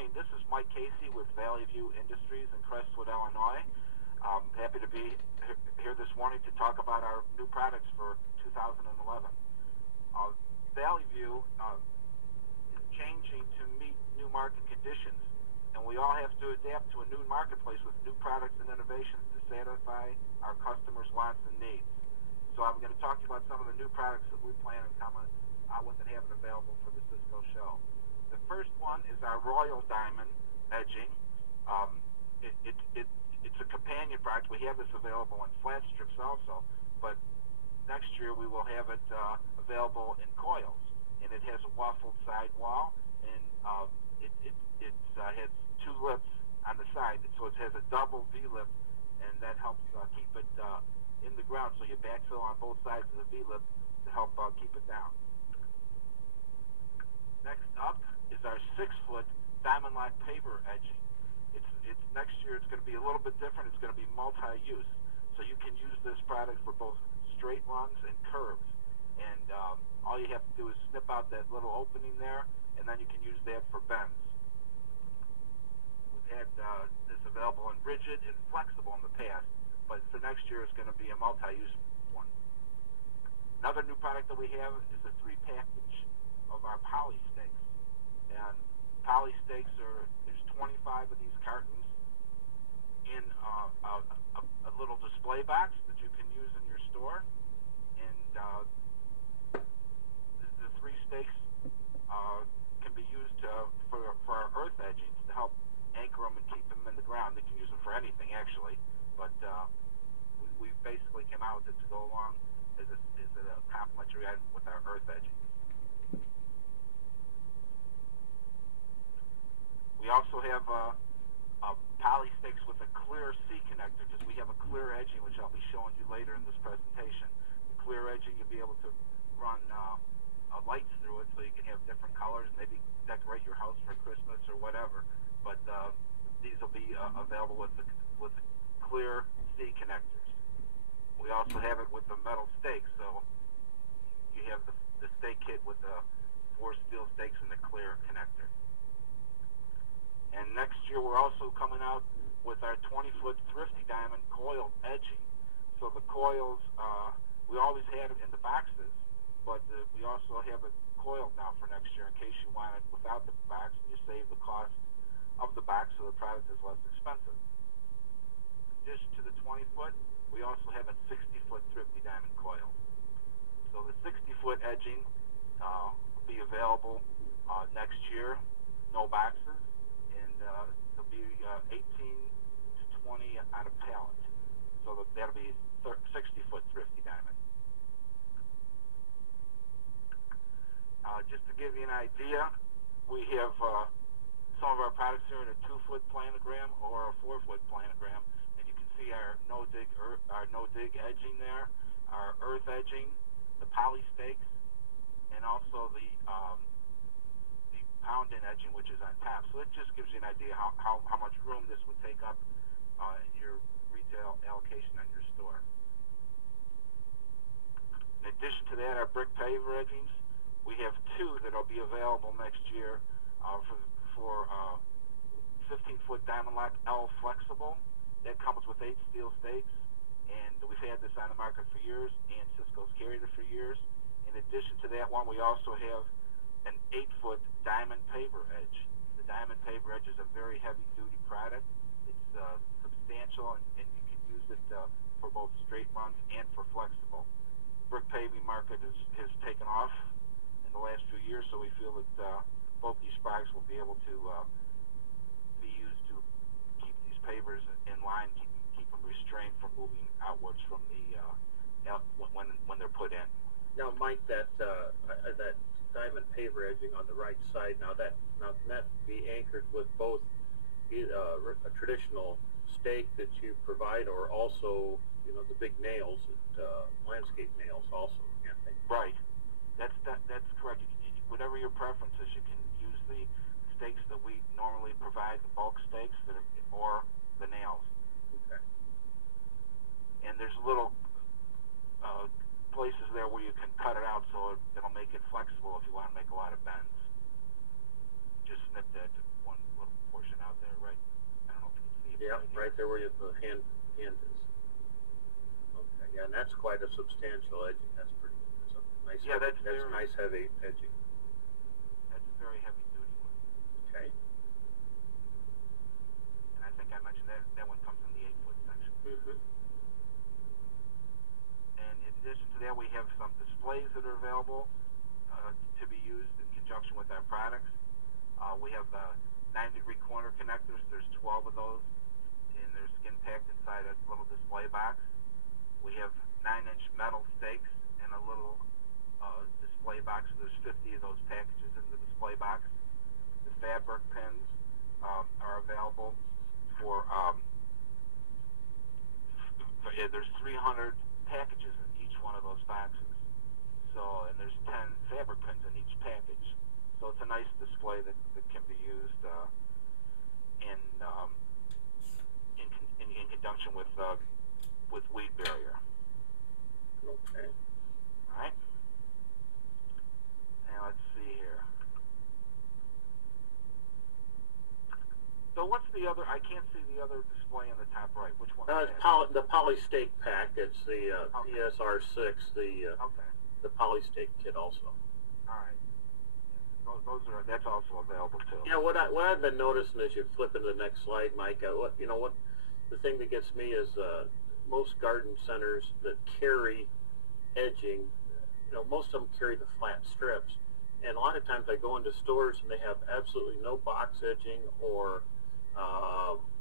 morning. This is Mike Casey with Valley View Industries in Crestwood, Illinois. I'm happy to be here this morning to talk about our new products for 2011. Valley View is changing to meet new market conditions, and we all have to adapt to a new marketplace with new products and innovations to satisfy our customers' wants and needs. So I'm going to talk to you about some of the new products that we plan on coming out with and having available for the Cisco show. The first one is our Royal Diamond edging. It's a companion product. We have this available in flat strips also, but next year we will have it available in coils. And it has a waffled sidewall, and it has two lips on the side, so it has a double V-lip, and that helps keep it in the ground, so you backfill on both sides of the V-lip to help keep it down. Next up is our 6-foot Diamond Lock paver edging. It's next year it's going to be a little bit different. It's going to be multi-use, so you can use this product for both straight runs and curves. And all you have to do is snip out that little opening there, and then you can use that for bends. We've had this available in rigid and flexible in the past, but for next year it's going to be a multi-use one. Another new product that we have is a 3-package of our poly stakes. And poly stakes there's 25 of these cartons in a little display box that you can use in your store. And the 3 stakes can be used for our earth edgings to help anchor them and keep them in the ground. They can use them for anything actually, but we basically came out with it to go along as a complementary item with our earth edging. We also have poly stakes with a clear C connector, because we have a clear edging, which I'll be showing you later in this presentation. The clear edging, you'll be able to run lights through it, so you can have different colors, maybe decorate your house for Christmas or whatever. But these will be available with the clear C connectors. We also have it with the metal stakes, so you have the stake kit with the 4 steel stakes and the clear connector. And next year we're also coming out with our 20-foot Thrifty Diamond coil edging. So the coils, we always had it in the boxes, but we also have it coiled now for next year in case you want it without the box, and you save the cost of the box, so the product is less expensive. In addition to the 20-foot, we also have a 60-foot Thrifty Diamond coil. So the 60-foot edging will be available next year, no boxes. And it'll be 18 to 20 on a pallet. So that'll be 60-foot Thrifty Diamond. Just to give you an idea, we have some of our products here in a 2-foot planogram or a 4-foot planogram, and you can see our no-dig edging there, our earth edging, the poly stakes, and also the pound-in edging, which is on top. So it just gives you an idea how much room this would take up in your retail allocation on your store. In addition to that, our brick paver edgings, we have 2 that will be available next year for 15-foot Diamond Lock L Flexible. That comes with 8 steel stakes, and we've had this on the market for years, and Cisco's carried it for years. In addition to that one, we also have an 8-foot Diamond Paver Edge. The Diamond Paver Edge is a very heavy-duty product. It's substantial, and you can use it for both straight runs and for flexible. The brick paving market has taken off in the last few years, so we feel that both these products will be able to be used to keep these pavers in line, keep them restrained from moving outwards from the when they're put in. Now, Mike, that diamond paver edging on the right side, now can that be anchored with both a traditional stake that you provide, or also the big nails, landscape nails also, can't they? Right. That's correct. Whatever your preference is, you can use the stakes that we normally provide, the bulk stakes, or the nails. Okay. And there's little places there where you can cut it out, so it'll make it flexible if you want to make a lot of bends. Just snip that to one little Yeah, right there where the hand is. Okay, yeah, and that's quite a substantial edging. That's pretty. That's a nice. Yeah, heavy, that's that's nice heavy edging. That's a very heavy duty one. Okay. And I think I mentioned that one comes in the 8-foot section. Mm-hmm. And in addition to that, we have some displays that are available to be used in conjunction with our products. We have 9-degree corner connectors. There's 12 of those, and they're skin packed inside a little display box. We have 9-inch metal stakes and a little display box. So there's 50 of those packages in the display box. The fabric pins are available for there's 300 packages in each one of those boxes. So, and there's 10 fabric pins in each package. So it's a nice display that can be used in conjunction with weed barrier. Okay. All right. And let's see here. So what's the other? I can't see the other display in the top right. Which one? It's the Polystake pack. It's the PSR6. The Polystake kit also. All right. That's also available too. Yeah, what I've been noticing as you flip into the next slide, Mike, the thing that gets me is most garden centers that carry edging, most of them carry the flat strips, and a lot of times I go into stores and they have absolutely no box edging or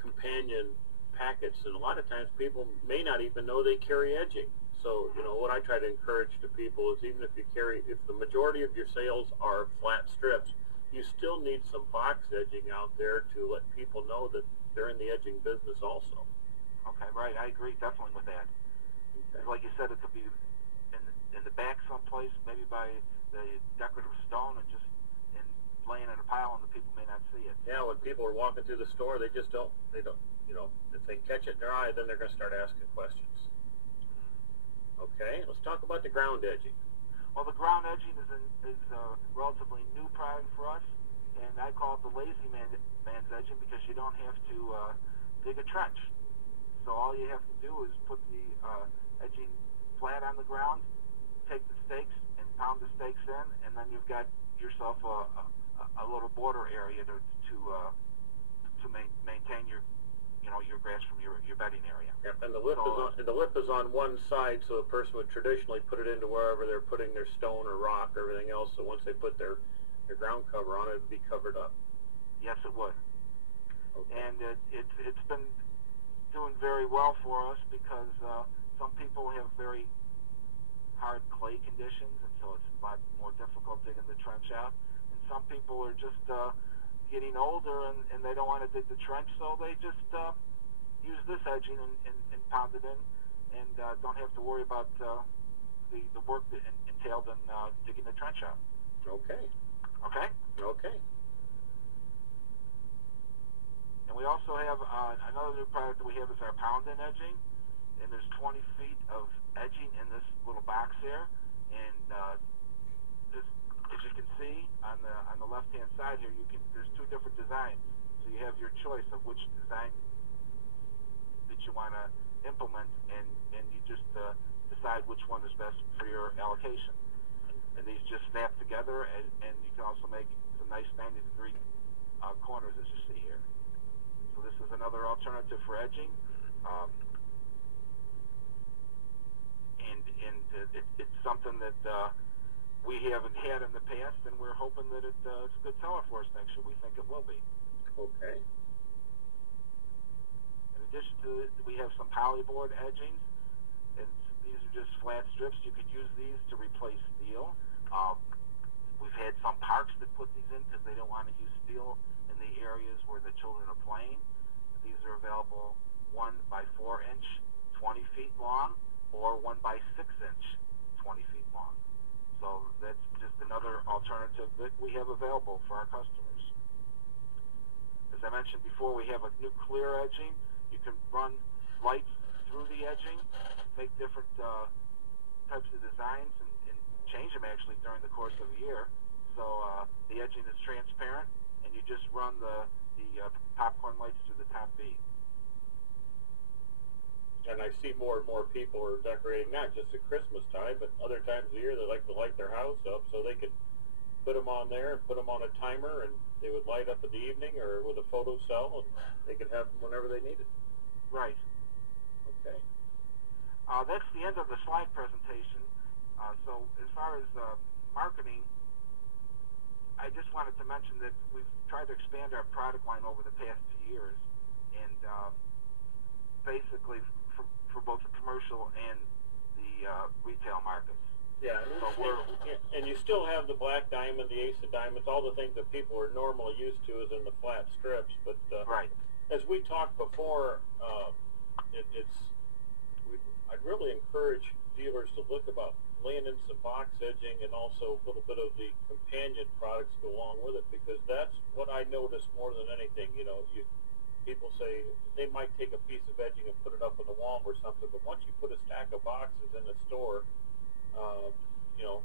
companion packets, and a lot of times people may not even know they carry edging. So, what I try to encourage to people is even if the majority of your sales are flat strips, you still need some box edging out there to let people know that they're in the edging business also. Okay, right. I agree definitely with that. Okay. Like you said, it could be in the back someplace, maybe by the decorative stone and just laying in a pile, and the people may not see it. Yeah, when people are walking through the store, they don't, if they catch it in their eye, then they're going to start asking questions. Okay, let's talk about the ground edging. Well, the ground edging is a relatively new product for us, and I call it the lazy man's edging because you don't have to dig a trench. So all you have to do is put the edging flat on the ground, take the stakes and pound the stakes in, and then you've got yourself a little border area to maintain your grass from your bedding area. Yep, and the lip is on one side, so a person would traditionally put it into wherever they're putting their stone or rock or everything else. So once they put their ground cover on it, it'd be covered up. Yes, it would. Okay. And it's been doing very well for us because some people have very hard clay conditions, and so it's a lot more difficult digging the trench out. And some people are just getting older and they don't want to dig the trench, so they just use this edging and pound it in, and don't have to worry about the work that entailed in digging the trench out. Okay. Okay? Okay. And we also have another new product that we have is our pound-in edging, and there's 20 feet of edging in this little box here, and this, as you can see on the left-hand side here, there's two different designs, so you have your choice of which design that you want to implement, and you just decide which one is best for your allocation. And these just snap together, and you can also make some nice 90-degree corners, as you see here. So this is another alternative for edging, and it's something that we haven't had in the past, and we're hoping that it's a good seller for us next year. We think it will be. Okay. In addition to it, we have some polyboard edgings, and these are just flat strips. You could use these to replace steel. We've had some parks that put these in because they don't want to use steel in the areas where the children are playing. These are available 1 by 4 inch, 20 feet long, or 1 by 6 inch, 20 feet long. So that's just another alternative that we have available for our customers. As I mentioned before, we have a new clear edging. You can run lights through the edging, make different types of designs, and change them actually during the course of a year. So the edging is transparent, and you just run the popcorn lights through the top bead. and I see more and more people are decorating not just at Christmas time, but other times of the year they like to light their house up, so they could put them on there and put them on a timer, and they would light up in the evening or with a photo cell, and they could have them whenever they needed. Right. Okay. That's the end of the slide presentation. So as far as marketing, I just wanted to mention that we've tried to expand our product line over the past 2 years, and basically for both the commercial and the retail markets. Yeah, and you still have the black diamond, the ace of diamonds, all the things that people are normally used to is in the flat strips. But right. As we talked before, I'd really encourage dealers to look about laying in some box edging and also a little bit of the companion products go along with it, because that's what I notice more than anything. You know, people say they might take a piece of edging and put it up on the wall or something, but once you put a stack of boxes in a store, you know,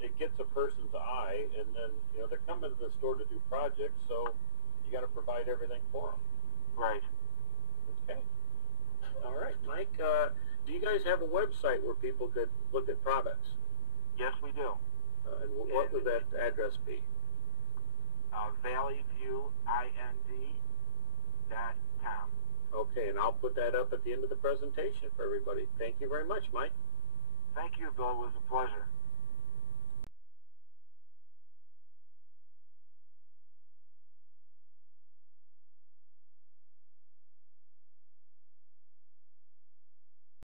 it gets a person's eye, and then, you know, they're coming to the store to do projects, so you got to provide everything for them. Right. Okay. All right, Mike, do you guys have a website where people could look at products? Yes, we do. And what would that address be? valleyviewind.com. Okay, and I'll put that up at the end of the presentation for everybody. Thank you very much, Mike. Thank you, Bill. It was a pleasure.